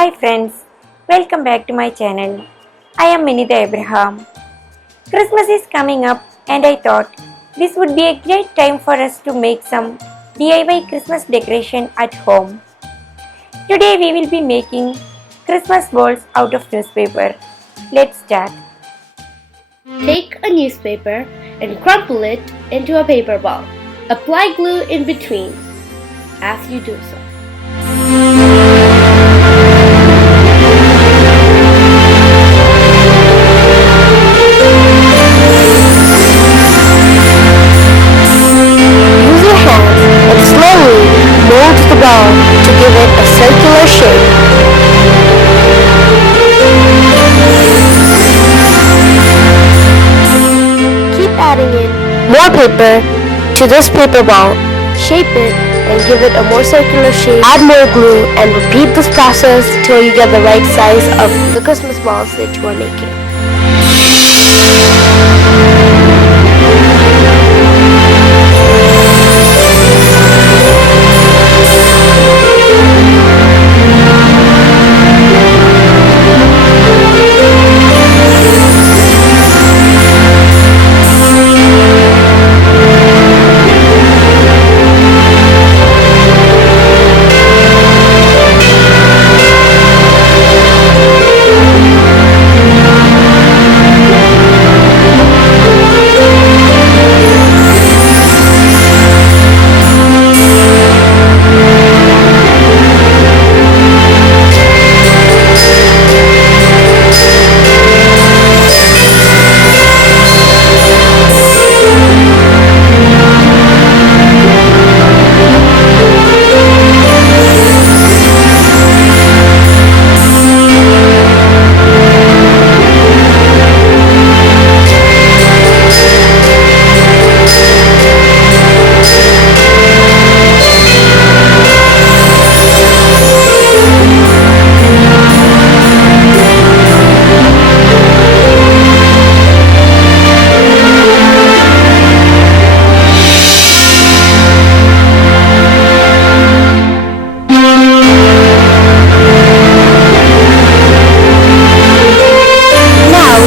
Hi friends, welcome back to my channel. I am Minita Abraham. Christmas is coming up and I thought this would be a great time for us to make some DIY Christmas decoration at home. Today we will be making Christmas balls out of newspaper. Let's start. Take a newspaper and crumple it into a paper ball. Apply glue in between as you do so. Use your hands and slowly mold the ball to give it a circular shape. Keep adding in more paper to this paper ball. Shape it and give it a more circular shape. Add more glue and repeat this process till you get the right size of the Christmas balls that you are making.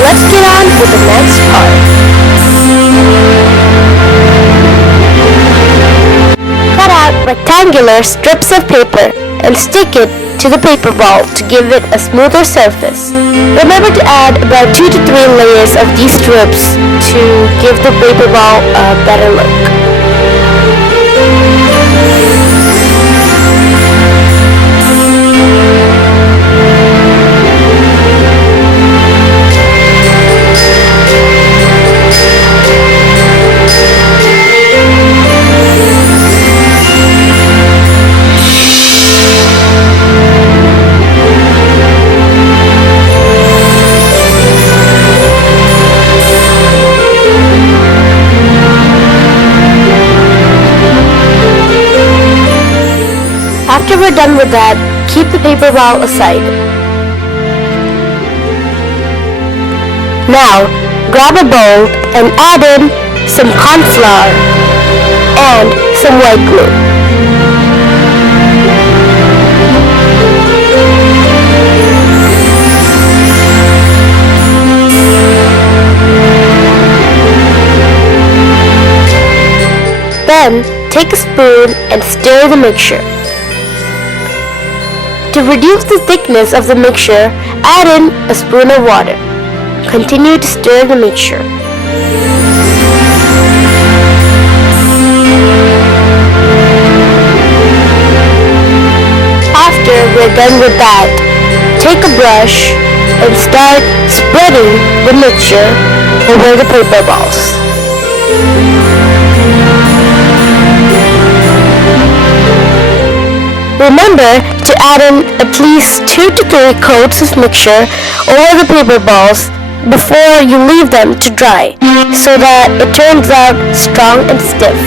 Let's get on with the next part. Cut out rectangular strips of paper and stick it to the paper ball to give it a smoother surface. Remember to add about 2 to 3 layers of these strips to give the paper ball a better look. After we're done with that, keep the paper ball aside. Now, grab a bowl and add in some corn flour and some white glue. Then, take a spoon and stir the mixture. To reduce the thickness of the mixture, add in a spoon of water. Continue to stir the mixture. After we're done with that, take a brush and start spreading the mixture over the paper balls. Remember to add in at least 2 to 3 coats of mixture over the paper balls before you leave them to dry so that it turns out strong and stiff.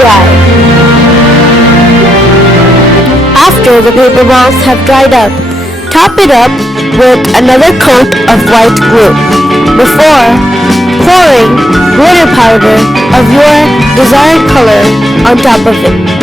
dry. After the paper balls have dried up, top it up with another coat of white glue before pouring glitter powder of your desired color on top of it.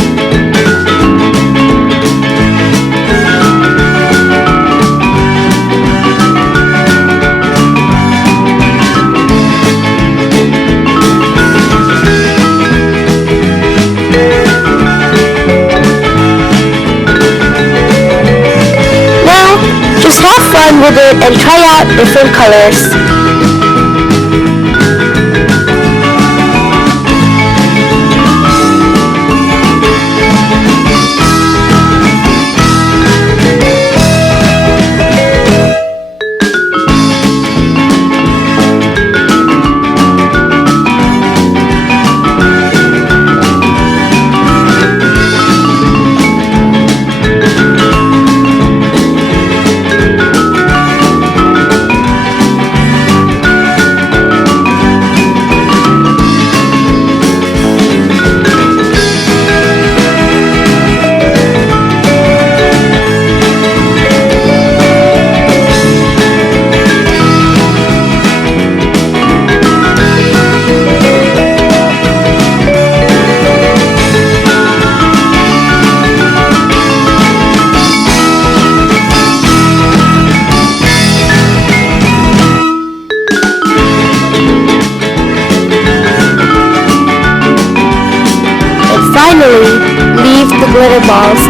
Just have fun with it and try out different colors. Finally, leave the glitter balls